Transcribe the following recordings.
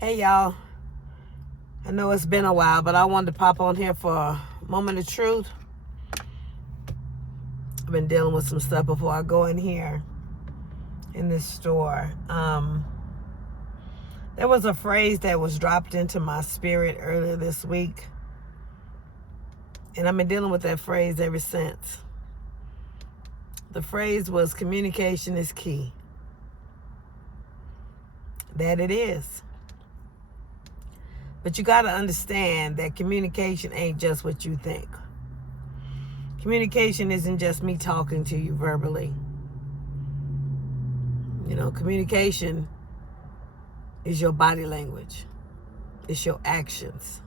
Hey y'all, I know it's been a while, but I wanted to pop on here for a moment of truth. I've been dealing with some stuff before I go in here in this store. There was a phrase that was dropped into my spirit earlier this week, and I've been dealing with that phrase ever since. The phrase was communication is key. That it is. But you got to understand that communication ain't just what you think. Communication isn't just me talking to you verbally. Communication is your body language. It's your actions.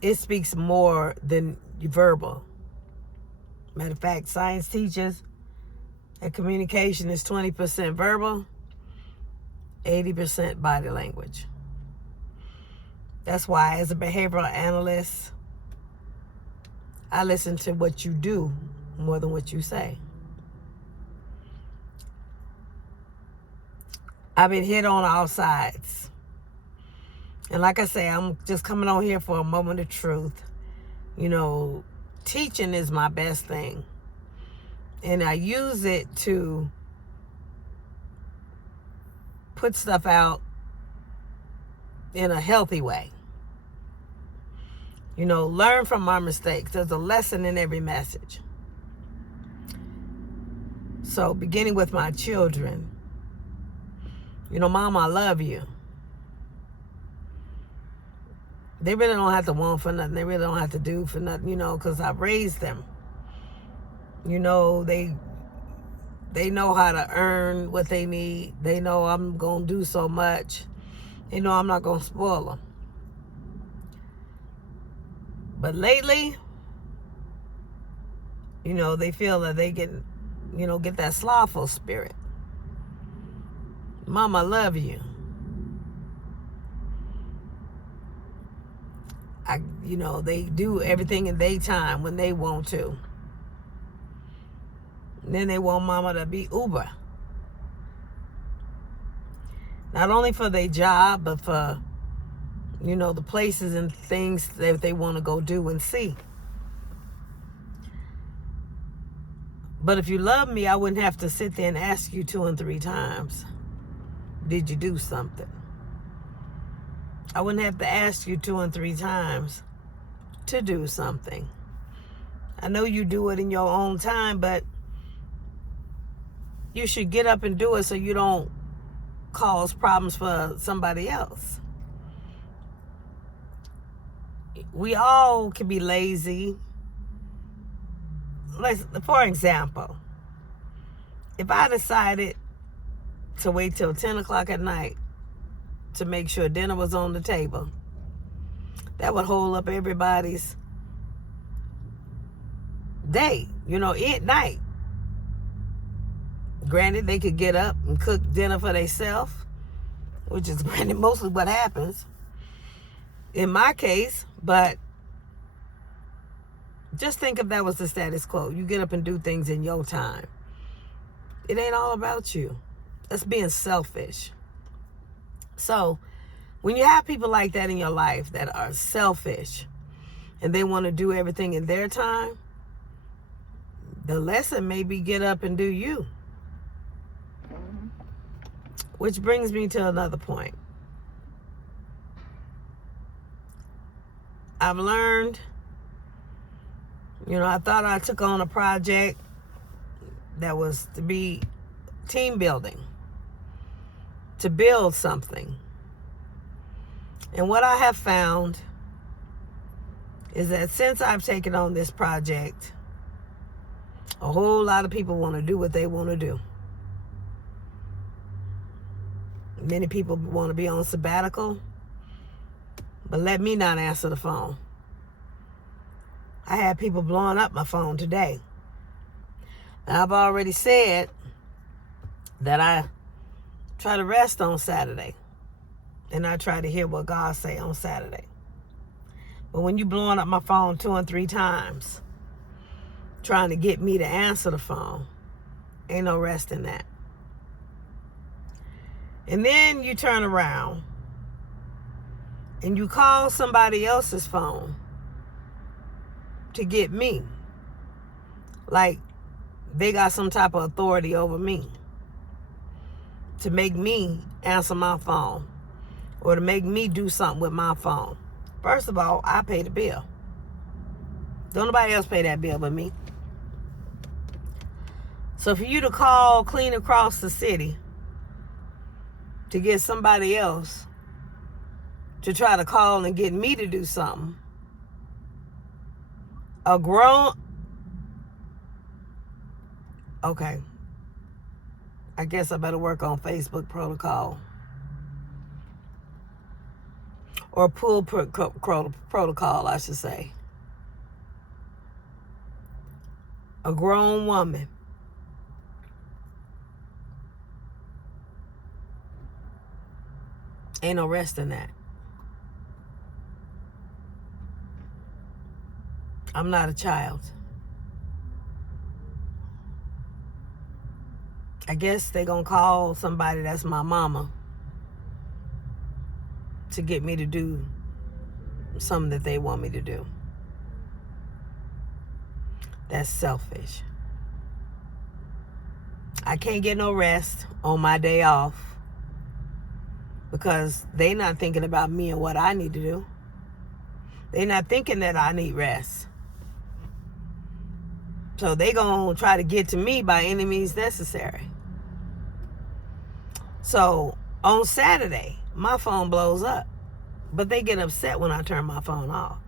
It speaks more than verbal. Matter of fact, science teaches that communication is 20% verbal, 80% body language. That's why, as a behavioral analyst, I listen to what you do more than what you say. I've been hit on all sides. And like I say, I'm just coming on here for a moment of truth. Teaching is my best thing. And I use it to put stuff out in a healthy way. Learn from my mistakes. There's a lesson in every message. So beginning with my children, Mom, I love you. They really don't have to want for nothing. They really don't have to do for nothing, because I raised them. They know how to earn what they need. They know I'm going to do so much. They know I'm not going to spoil them. But lately, they feel that they get that slothful spirit. Mom, I love you. They do everything in their time when they want to. And then they want mama to be Uber. Not only for their job, but for, the places and things that they want to go do and see. But if you love me, I wouldn't have to sit there and ask you 2 and 3 times, did you do something? I wouldn't have to ask you 2 and 3 times to do something. I know you do it in your own time, but you should get up and do it so you don't cause problems for somebody else. We all can be lazy. For example, if I decided to wait till 10 o'clock at night to make sure dinner was on the table, that would hold up everybody's day, at night. Granted, they could get up and cook dinner for themselves, which is granted mostly what happens in my case, but just think if that was the status quo. You get up and do things in your time. It ain't all about you. That's being selfish. So when you have people like that in your life that are selfish and they want to do everything in their time, the lesson may be get up and do you. Which brings me to another point. I've learned, I thought I took on a project that was to be team building, to build something. And what I have found is that since I've taken on this project, a whole lot of people want to do what they want to do. Many people want to be on sabbatical, but let me not answer the phone. I had people blowing up my phone today. Now, I've already said that I try to rest on Saturday, and I try to hear what God say on Saturday. But when you blowing up my phone 2 and 3 times, trying to get me to answer the phone, ain't no rest in that. And then you turn around and you call somebody else's phone to get me. Like they got some type of authority over me to make me answer my phone or to make me do something with my phone. First of all, I pay the bill. Don't nobody else pay that bill but me. So for you to call clean across the city to get somebody else to try to call and get me to do something, a grown... Okay. I guess I better work on Facebook protocol. Or pool protocol, I should say. A grown woman ain't no rest in that. I'm not a child. I guess they gonna call somebody that's my mama to get me to do something that they want me to do. That's selfish. I can't get no rest on my day off because they not thinking about me and what I need to do. They not thinking that I need rest. So they gonna try to get to me by any means necessary. So on Saturday, my phone blows up, but they get upset when I turn my phone off.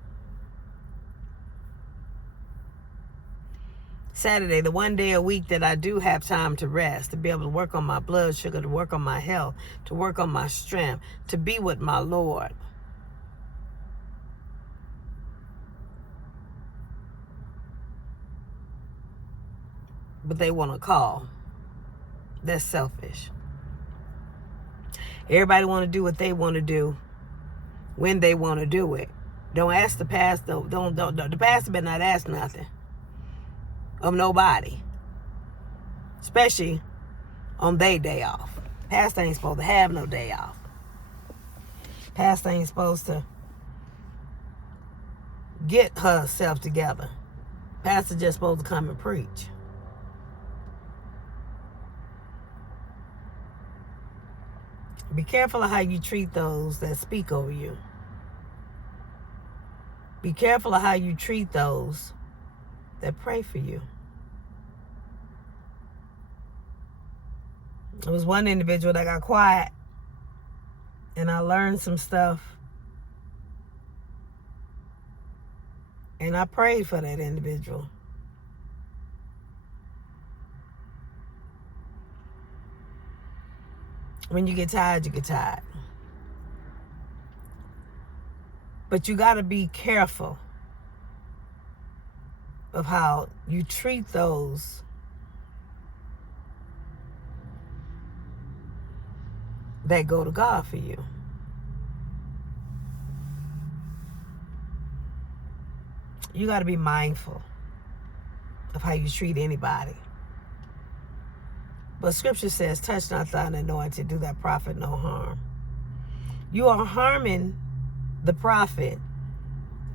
Saturday, the one day a week that I do have time to rest, to be able to work on my blood sugar, to work on my health, to work on my strength, to be with my Lord. But they want to call. That's selfish. Everybody want to do what they want to do when they want to do it. Don't ask the pastor. Don't the pastor better not ask nothing of nobody, especially on their day off. Pastor ain't supposed to have no day off. Pastor ain't supposed to get herself together. Pastor just supposed to come and preach. Be careful of how you treat those that speak over you. Be careful of how you treat those that pray for you. There was one individual that got quiet, and I learned some stuff, and I prayed for that individual. When you get tired, you get tired. But you got to be careful of how you treat those that go to God for you. You got to be mindful of how you treat anybody. But scripture says, touch not thine anointed, do that prophet no harm. You are harming the prophet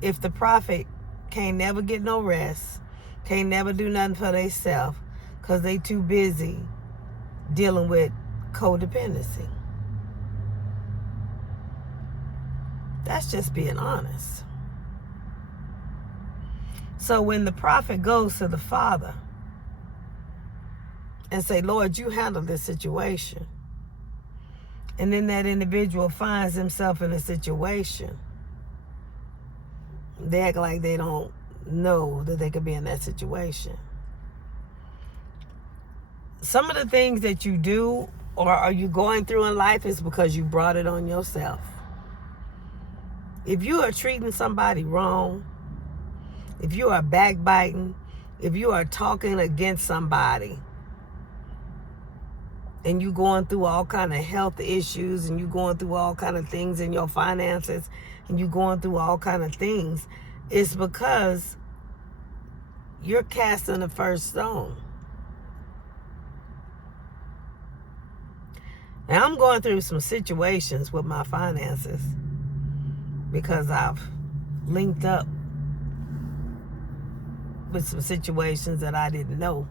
if the prophet can't never get no rest, can't never do nothing for themselves because they too busy dealing with codependency. That's just being honest. So when the prophet goes to the Father and say, Lord, you handle this situation, and then that individual finds himself in a situation, they act like they don't know that they could be in that situation. Some of the things that you do or are you going through in life is because you brought it on yourself. If you are treating somebody wrong, if you are backbiting, if you are talking against somebody, and you going through all kind of health issues, and you going through all kind of things in your finances, and you going through all kind of things, it's because you're casting the first stone. And I'm going through some situations with my finances because I've linked up with some situations that I didn't know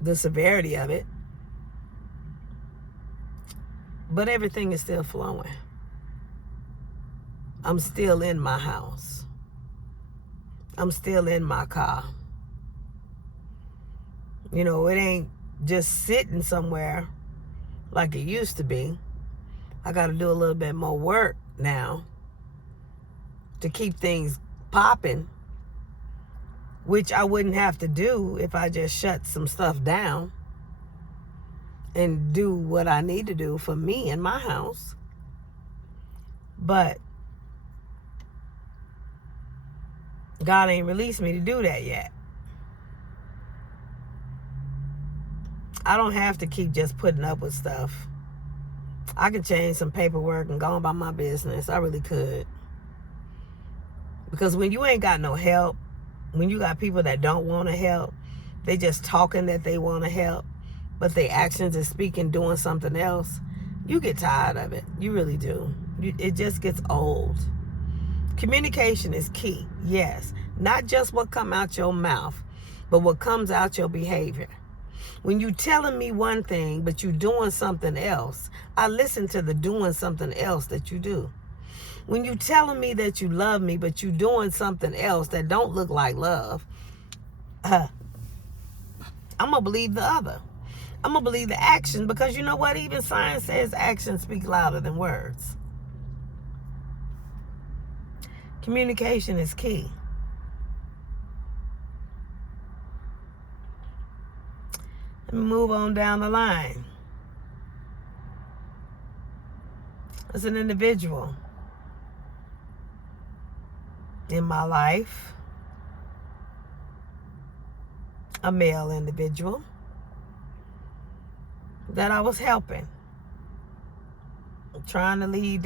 the severity of it. But everything is still flowing. I'm still in my house. I'm still in my car. You know, it ain't just sitting somewhere like it used to be. I got to do a little bit more work now to keep things popping, which I wouldn't have to do if I just shut some stuff down and do what I need to do for me in my house. But God ain't released me to do that yet. I don't have to keep just putting up with stuff. I could change some paperwork and go on about my business. I really could. Because when you ain't got no help, when you got people that don't want to help, they just talking that they want to help, but their actions is speaking, doing something else, you get tired of it. You really do. It just gets old. Communication is key, yes. Not just what come out your mouth, but what comes out your behavior. When you telling me one thing, but you doing something else, I listen to the doing something else that you do. When you telling me that you love me, but you doing something else that don't look like love, I'm going to believe the other. I'm going to believe the action, because you know what? Even science says actions speak louder than words. Communication is key. Let me move on down the line. As an individual in my life, a male individual that I was helping, trying to lead,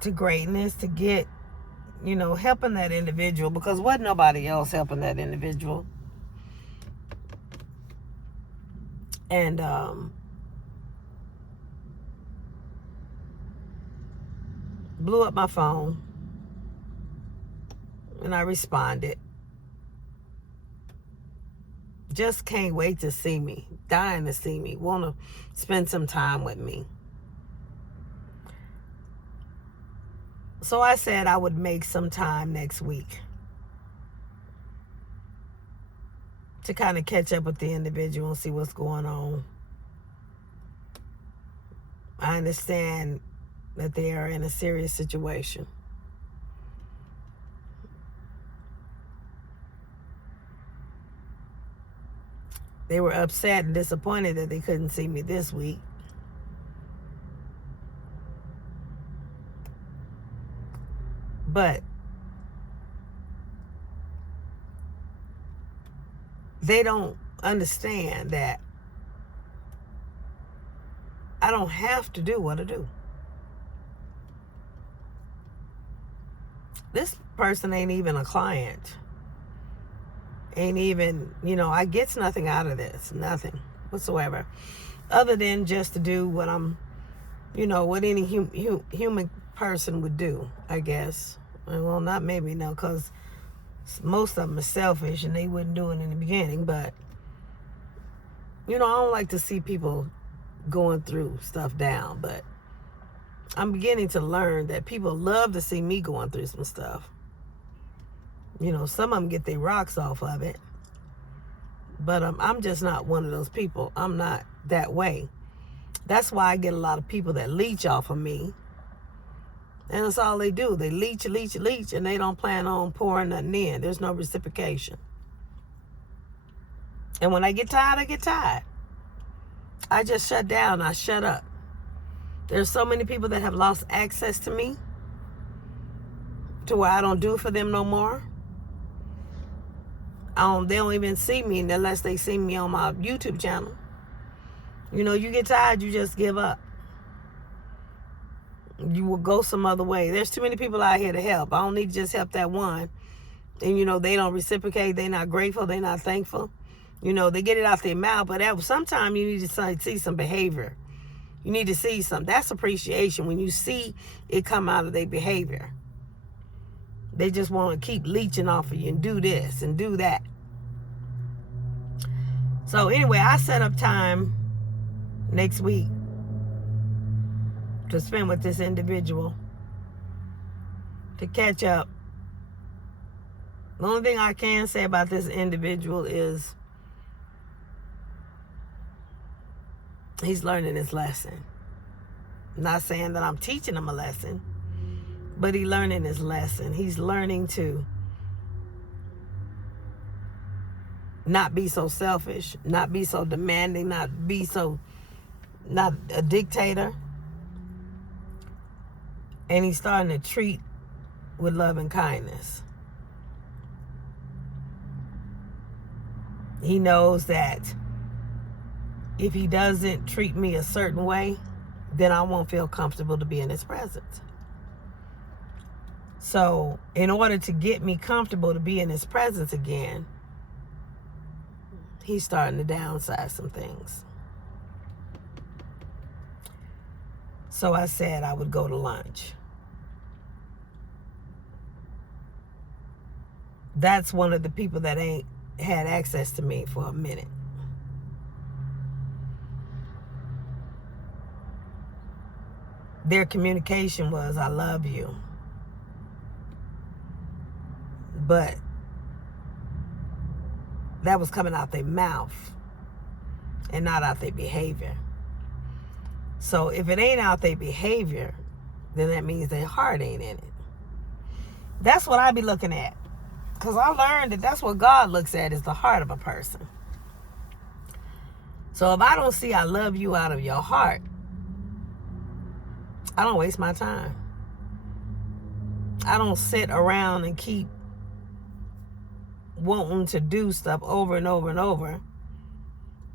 to greatness, to get, helping that individual, because wasn't nobody else helping that individual. And blew up my phone, and I responded. Just can't wait to see me, dying to see me, want to spend some time with me. So I said I would make some time next week to kind of catch up with the individual and see what's going on. I understand that they are in a serious situation. They were upset and disappointed that they couldn't see me this week. But they don't understand that I don't have to do what I do. This person ain't even a client. Ain't even, I gets nothing out of this. Nothing whatsoever. Other than just to do what I'm, what any human person would do, I guess. Well, not maybe, no, because most of them are selfish and they wouldn't do it in the beginning. But, I don't like to see people going through stuff down. But I'm beginning to learn that people love to see me going through some stuff. Some of them get their rocks off of it. But I'm just not one of those people. I'm not that way. That's why I get a lot of people that leech off of me. And that's all they do. They leech, and they don't plan on pouring nothing in. There's no reciprocation. And when I get tired, I get tired. I just shut down. I shut up. There's so many people that have lost access to me to where I don't do for them no more. They don't even see me unless they see me on my YouTube channel. You get tired, you just give up. You will go some other way. There's too many people out here to help. I don't need to just help that one. And, they don't reciprocate. They're not grateful. They're not thankful. You know, they get it out their mouth, but sometimes you need to see some behavior. You need to see something. That's appreciation, when you see it come out of their behavior. They just want to keep leeching off of you and do this and do that. So anyway, I set up time next week to spend with this individual to catch up. The only thing I can say about this individual is he's learning his lesson. I'm not saying that I'm teaching him a lesson, but he's learning his lesson. He's learning to not be so selfish, not be so demanding, not a dictator. And he's starting to treat with love and kindness. He knows that if he doesn't treat me a certain way, then I won't feel comfortable to be in his presence. So in order to get me comfortable to be in his presence again, he's starting to downsize some things. So I said I would go to lunch. That's one of the people that ain't had access to me for a minute. Their communication was, I love you. But that was coming out their mouth and not out their behavior. So if it ain't out their behavior, then that means their heart ain't in it. That's what I be looking at. Because I learned that that's what God looks at, is the heart of a person. So if I don't see I love you out of your heart, I don't waste my time. I don't sit around and keep wanting to do stuff over and over and over,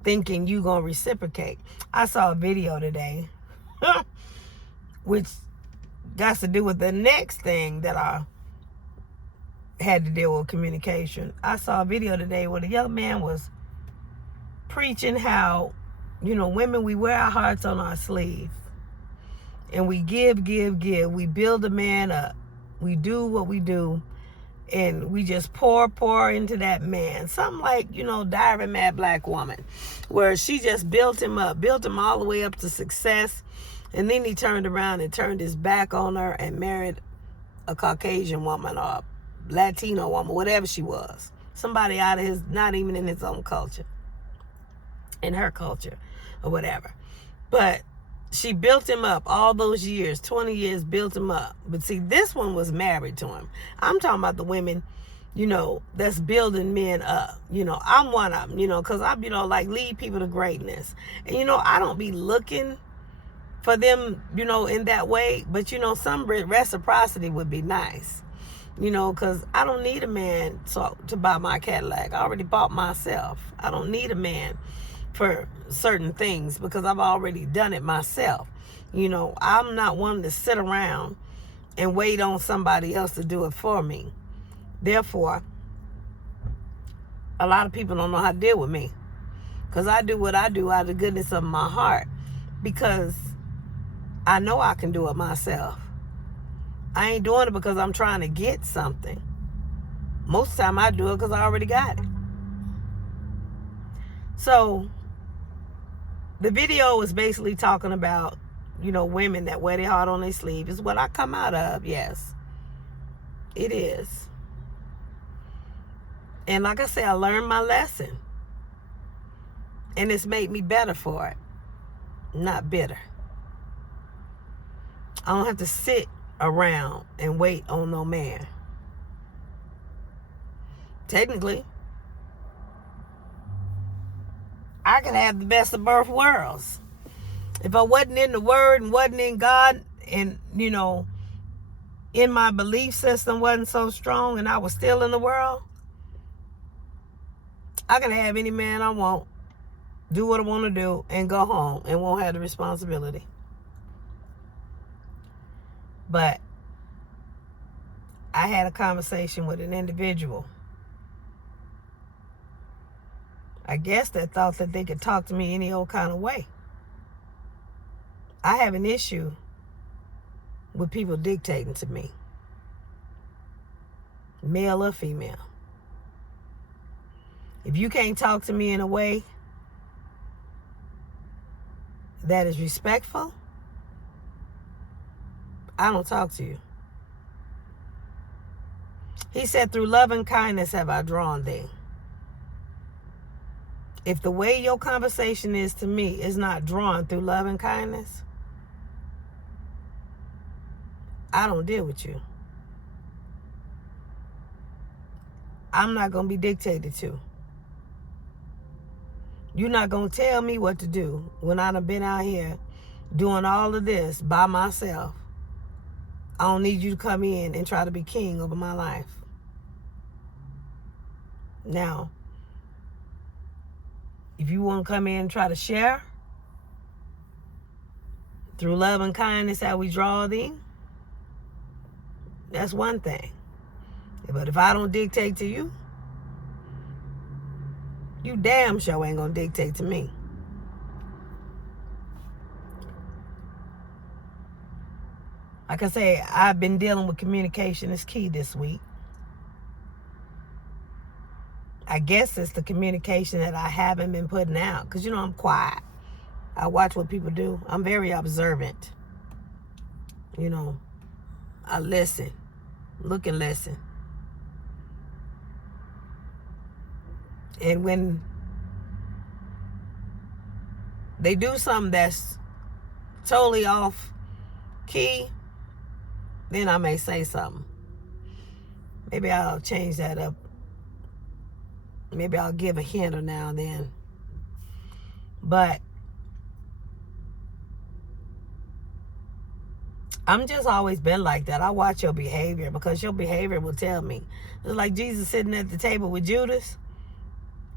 thinking you gonna reciprocate. I saw a video today, which got to do with the next thing that I had to deal with, communication. I saw a video today where the young man was preaching how, women, we wear our hearts on our sleeve. And we give. We build a man up. We do what we do. And we just pour into that man. Something like, Diary of a Mad Black Woman, where she just built him all the way up to success. And then he turned around and turned his back on her and married a Caucasian woman or a Latino woman, whatever she was. Somebody out of his, not even in his own culture, in her culture or whatever. But she built him up all those years, 20 years, built him up. But see, this one was married to him. I'm talking about the women, that's building men up. I'm one of them, because I, like, lead people to greatness. And, I don't be looking for them, in that way. But, some reciprocity would be nice. Because I don't need a man to buy my Cadillac. I already bought myself. I don't need a man for certain things because I've already done it myself. I'm not one to sit around and wait on somebody else to do it for me. Therefore, a lot of people don't know how to deal with me because I do what I do out of the goodness of my heart because I know I can do it myself. I ain't doing it because I'm trying to get something. Most of the time I do it because I already got it. So the video was basically talking about, women that wear their heart on their sleeve. Is what I come out of. Yes, it is. And like I said, I learned my lesson. And it's made me better for it, not bitter. I don't have to sit around and wait on no man. Technically, I could have the best of both worlds. If I wasn't in the Word and wasn't in God and, in my belief system wasn't so strong and I was still in the world, I could have any man I want, do what I want to do, and go home and won't have the responsibility. But I had a conversation with an individual I guess that thought that they could talk to me any old kind of way. I have an issue with people dictating to me, male or female. If you can't talk to me in a way that is respectful, I don't talk to you. He said, through love and kindness have I drawn thee. If the way your conversation is to me is not drawn through love and kindness, I don't deal with you. I'm not going to be dictated to. You're not going to tell me what to do when I've been out here doing all of this by myself. I don't need you to come in and try to be king over my life. Now, if you want to come in and try to share through love and kindness how we draw thee, that's one thing. But if I don't dictate to you, you damn sure ain't gonna dictate to me. Like I say, I've been dealing with communication is key this week. I guess it's the communication that I haven't been putting out. Because, I'm quiet. I watch what people do. I'm very observant. I listen. Look and listen. And when they do something that's totally off key, then I may say something. Maybe I'll change that up. Maybe I'll give a hint or now and then. But I'm just always been like that. I watch your behavior because your behavior will tell me. It's like Jesus sitting at the table with Judas.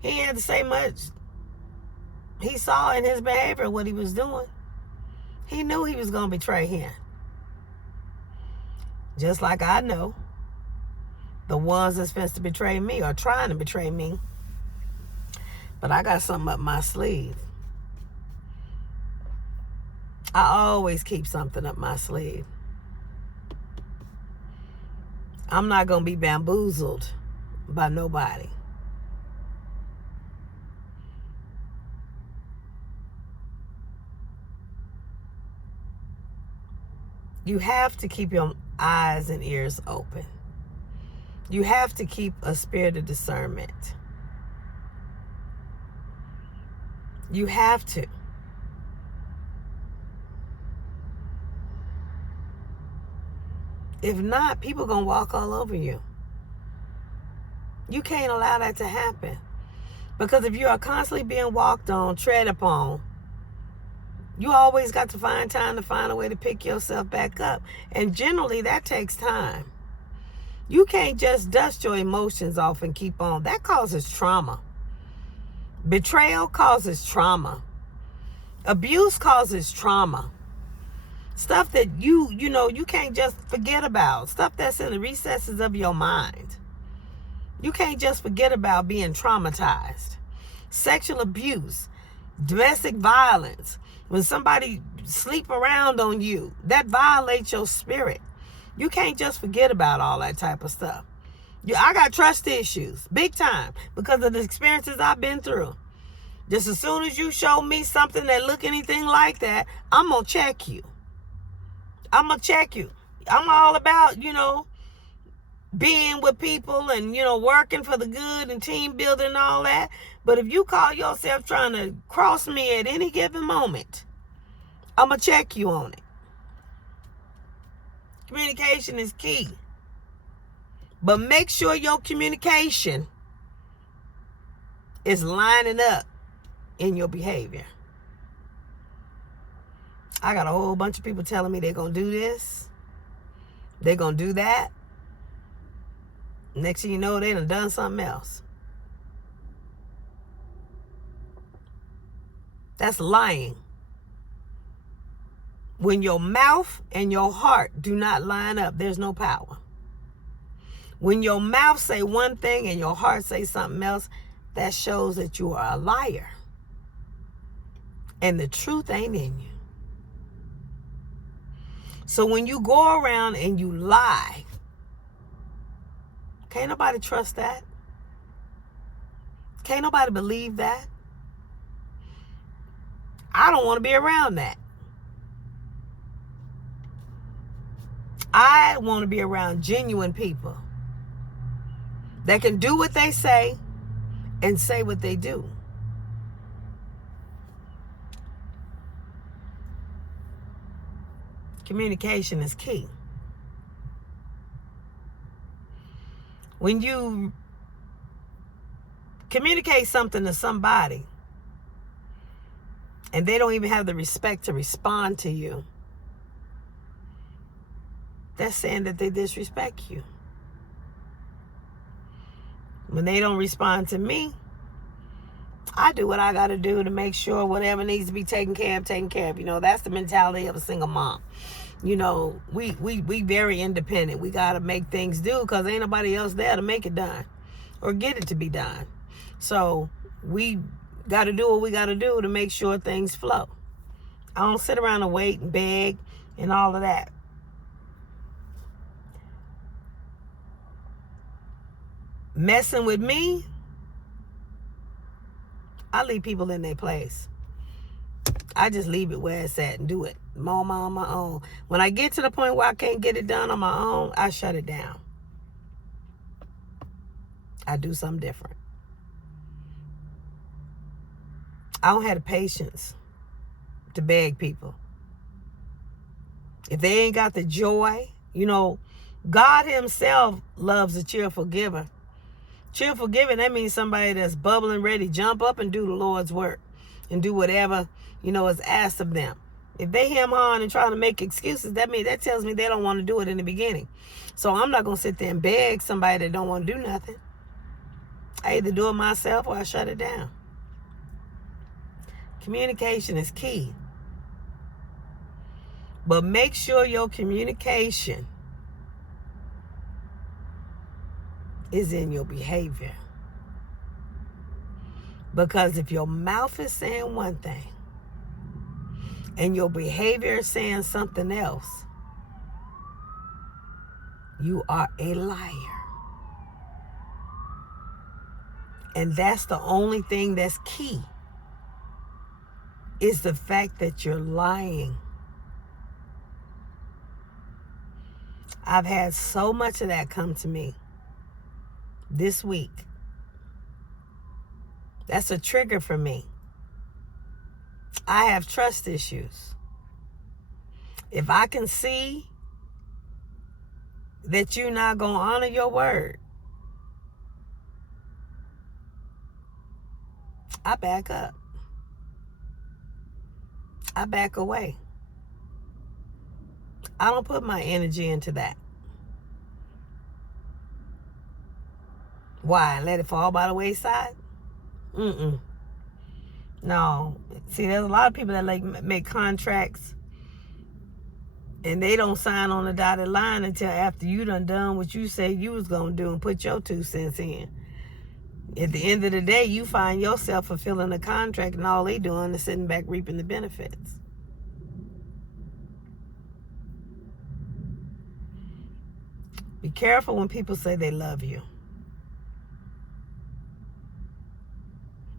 He ain't had to say much. He saw in his behavior what he was doing. He knew he was going to betray him. Just like I know the ones that's supposed to betray me are trying to betray me. But I got something up my sleeve. I always keep something up my sleeve. I'm not going to be bamboozled by nobody. You have to keep your eyes and ears open. You have to keep a spirit of discernment. You have to. If not, people are going to walk all over you. You can't allow that to happen. Because if you are constantly being walked on, tread upon, you always got to find time to find a way to pick yourself back up. And generally, that takes time. You can't just dust your emotions off and keep on. That causes trauma. Betrayal causes trauma. Abuse causes trauma. Stuff that you can't just forget about. Stuff that's in the recesses of your mind. You can't just forget about being traumatized. Sexual abuse, domestic violence. When somebody sleep around on you, that violates your spirit. You can't just forget about all that type of stuff. I got trust issues, big time, because of the experiences I've been through. Just as soon as you show me something that look anything like that, I'm going to check you. I'm going to check you. I'm all about, being with people and, working for the good and team building and all that. But if you call yourself trying to cross me at any given moment, I'm going to check you on it. Communication is key. But make sure your communication is lining up in your behavior. I got a whole bunch of people telling me they're going to do this. They're going to do that. Next thing you know, they done something else. That's lying. When your mouth and your heart do not line up, there's no power. When your mouth say one thing and your heart say something else, that shows that you are a liar. And the truth ain't in you. So when you go around and you lie, can't nobody trust that. Can't nobody believe that. I don't want to be around that. I want to be around genuine people that can do what they say and say what they do. Communication is key. When you communicate something to somebody and they don't even have the respect to respond to you, that's saying that they disrespect you. When they don't respond to me, I do what I got to do to make sure whatever needs to be taken care of. You know, that's the mentality of a single mom. You know, we very independent. We got to make things do because ain't nobody else there to make it done or get it to be done. So we got to do what we got to do to make sure things flow. I don't sit around and wait and beg and all of that. Messing with me, I leave people in their place. I just leave it where it's at and do it on my own. When I get to the point where I can't get it done on my own, I shut it down. I do something different. I don't have the patience to beg people. If they ain't got the joy, you know, God himself loves a cheerful giver. Cheerful giving, that means somebody that's bubbling, ready to jump up and do the Lord's work and do whatever, you know, is asked of them. If they hem on and try to make excuses, that tells me they don't want to do it in the beginning. So I'm not going to sit there and beg somebody that don't want to do nothing. I either do it myself or I shut it down. Communication is key. But make sure your communication is in your behavior. Because if your mouth is saying one thing and your behavior is saying something else, you are a liar. And that's the only thing that's key, is the fact that you're lying. I've had so much of that come to me this week. That's a trigger for me. I have trust issues. If I can see that you're not going to honor your word, I back up. I back away. I don't put my energy into that. Why? Let it fall by the wayside? No. See, there's a lot of people that make contracts and they don't sign on the dotted line until after you done what you said you was going to do and put your 2 cents in. At the end of the day, you find yourself fulfilling the contract and all they doing is sitting back reaping the benefits. Be careful when people say they love you.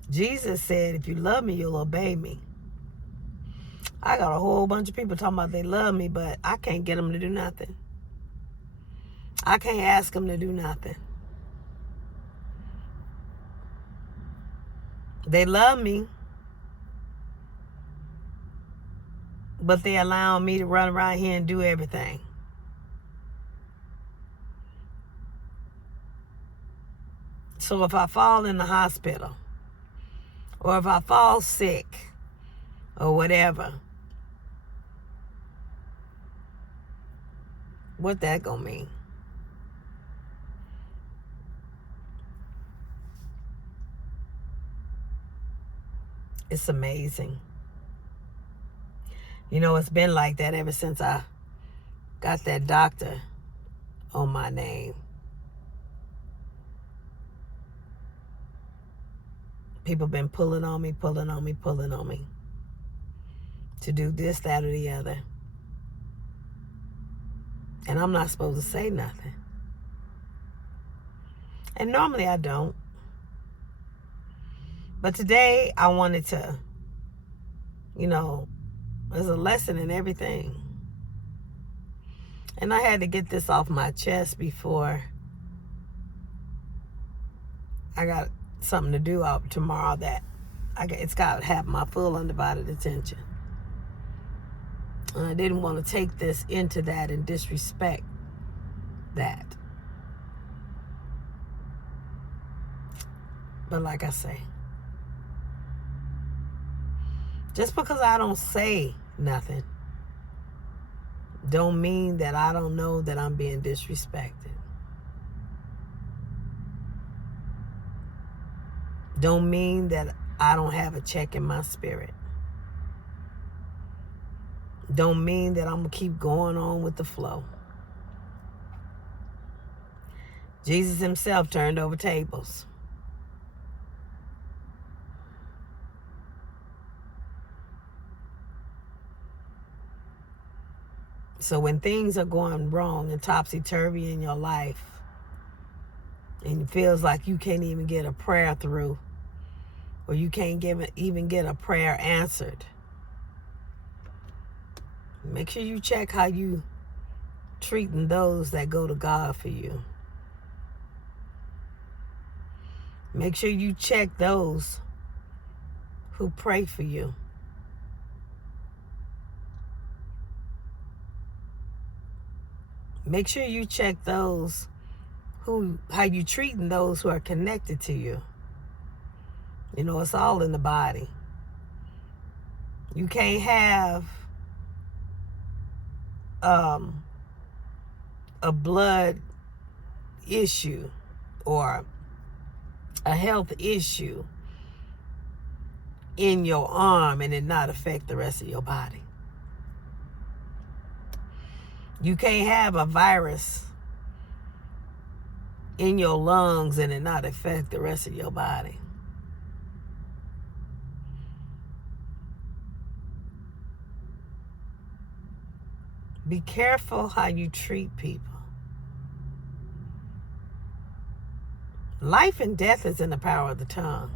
Jesus said, if you love me, you'll obey me. I got a whole bunch of people talking about they love me, but I can't get them to do nothing. I can't ask them to do nothing. They love me, but they allow me to run around here and do everything. So if I fall in the hospital, or if I fall sick, or whatever, what that gonna mean? It's amazing. You know, it's been like that ever since I got that doctor on my name. People been pulling on me to do this, that, or the other. And I'm not supposed to say nothing. And normally I don't. But today I wanted to, there's a lesson in everything. And I had to get this off my chest before I got something to do out tomorrow that it's got to have my full undivided attention. And I didn't want to take this into that and disrespect that. But like I say, just because I don't say nothing don't mean that I don't know that I'm being disrespected. Don't mean that I don't have a check in my spirit. Don't mean that I'm going to keep going on with the flow. Jesus himself turned over tables. So when things are going wrong and topsy-turvy in your life, and it feels like you can't even get a prayer through, or you can't even get a prayer answered, make sure you check how you treating those that go to God for you. Make sure you check those who pray for you. Make sure you check those how you treating those who are connected to you. It's all in the body. You can't have a blood issue or a health issue in your arm and it not affect the rest of your body. You can't have a virus in your lungs and it not affect the rest of your body. Be careful how you treat people. Life and death is in the power of the tongue.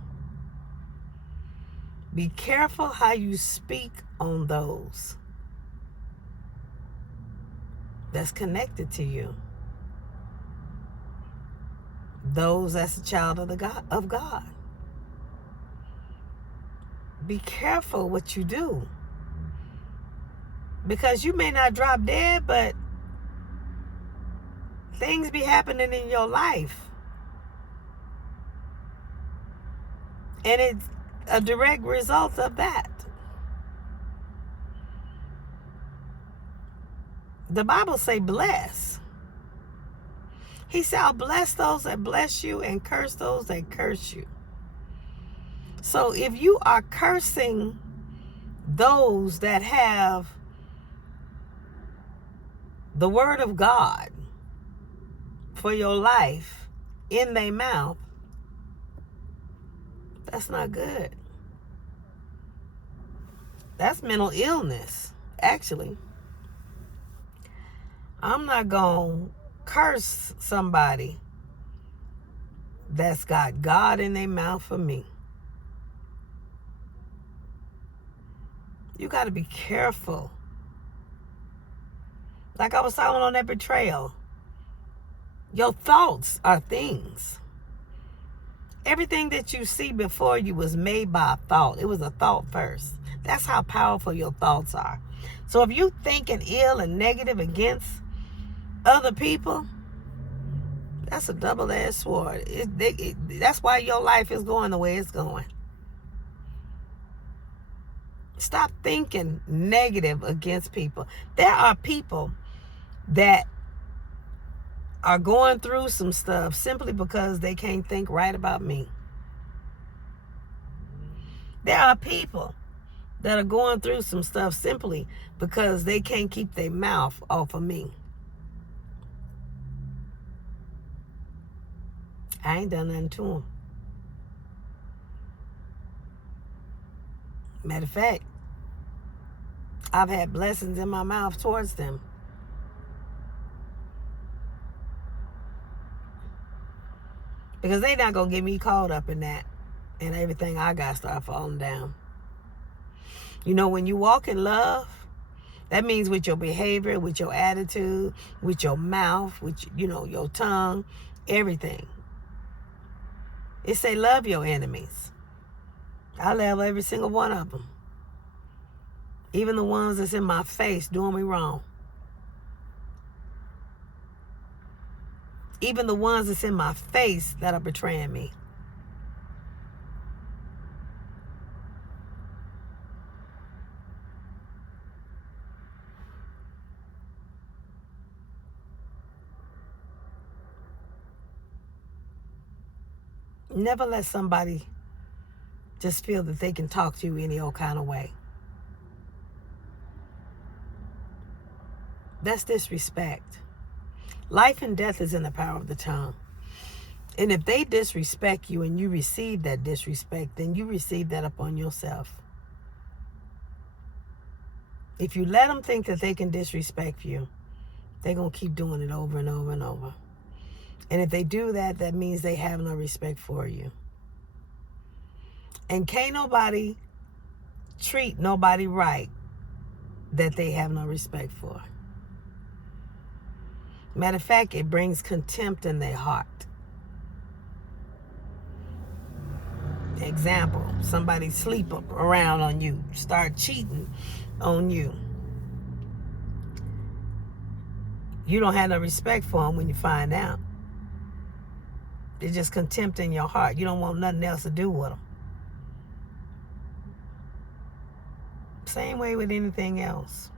Be careful how you speak on those that's connected to you. Those that's a child of God. Be careful what you do. Because you may not drop dead, but things be happening in your life. And it's a direct result of that. The Bible say bless. He said, I'll bless those that bless you and curse those that curse you. So if you are cursing those that have the word of God for your life in their mouth, that's not good. That's mental illness, actually. I'm not going to curse somebody that's got God in their mouth for me. You got to be careful. Like I was talking on that betrayal. Your thoughts are things. Everything that you see before you was made by a thought. It was a thought first. That's how powerful your thoughts are. So if you thinking ill and negative against other people, that's a double-edged sword. That's why your life is going the way it's going. Stop thinking negative against people. There are people that are going through some stuff simply because they can't think right about me. There are people that are going through some stuff simply because they can't keep their mouth off of me. I ain't done nothing to them. Matter of fact, I've had blessings in my mouth towards them. Because they not going to get me caught up in that. And everything I got start falling down. You know, when you walk in love, that means with your behavior, with your attitude, with your mouth, with, your tongue, everything. It say love your enemies. I love every single one of them. Even the ones that's in my face doing me wrong. Even the ones that's in my face that are betraying me. Never let somebody just feel that they can talk to you any old kind of way. That's disrespect. Life and death is in the power of the tongue. And if they disrespect you and you receive that disrespect, then you receive that upon yourself. If you let them think that they can disrespect you, they're going to keep doing it over and over and over. And if they do that, that means they have no respect for you. And can't nobody treat nobody right that they have no respect for. Matter of fact, it brings contempt in their heart. Example, somebody sleep around on you, start cheating on you. You don't have no respect for them when you find out. It's just contempt in your heart. You don't want nothing else to do with them. Same way with anything else.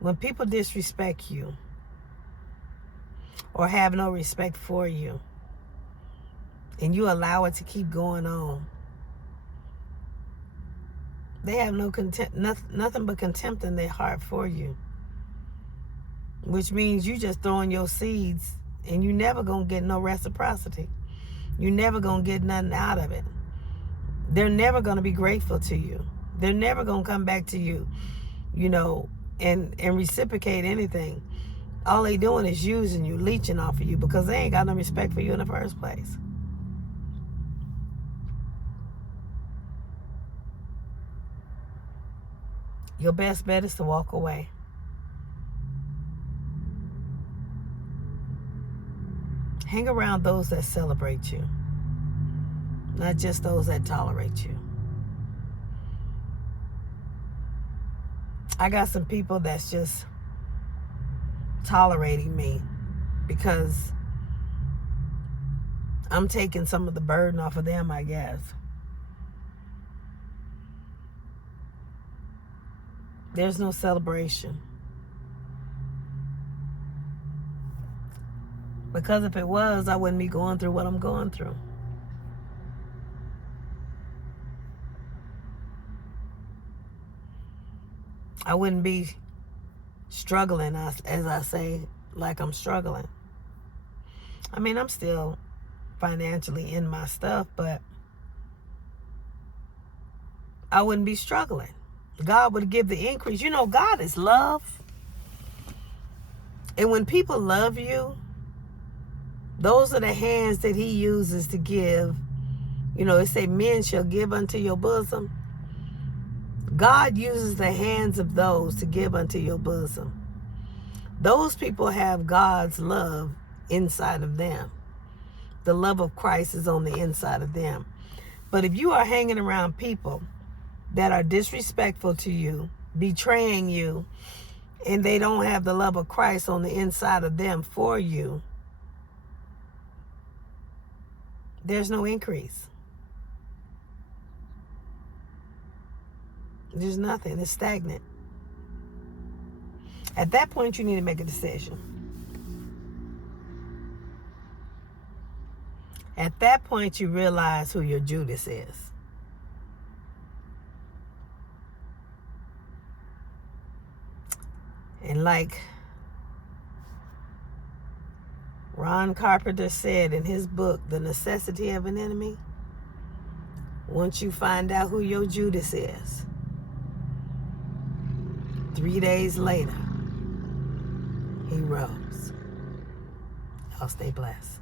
When people disrespect you or have no respect for you, and you allow it to keep going on, they have no contempt, nothing but contempt in their heart for you. Which means you just throwing your seeds and you never gonna get no reciprocity. You never gonna get nothing out of it. They're never gonna be grateful to you. They're never gonna come back to you, and reciprocate anything. All they doing is using you, leeching off of you, because they ain't got no respect for you in the first place. Your best bet is to walk away. Hang around those that celebrate you, not just those that tolerate you. I got some people that's just tolerating me because I'm taking some of the burden off of them, I guess. There's no celebration. Because if it was, I wouldn't be going through what I'm going through. I wouldn't be struggling, as I say, like I'm struggling. I mean, I'm still financially in my stuff, but I wouldn't be struggling. God would give the increase. God is love. And when people love you, those are the hands that he uses to give. It say men shall give unto your bosom. God uses the hands of those to give unto your bosom. Those people have God's love inside of them. The love of Christ is on the inside of them. But if you are hanging around people that are disrespectful to you, betraying you, and they don't have the love of Christ on the inside of them for you, there's no increase. There's nothing. It's stagnant. At that point, you need to make a decision. At that point, you realize who your Judas is. And like Ron Carpenter said in his book, The Necessity of an Enemy, Once you find out who your Judas is, 3 days later, he rose. Y'all stay blessed.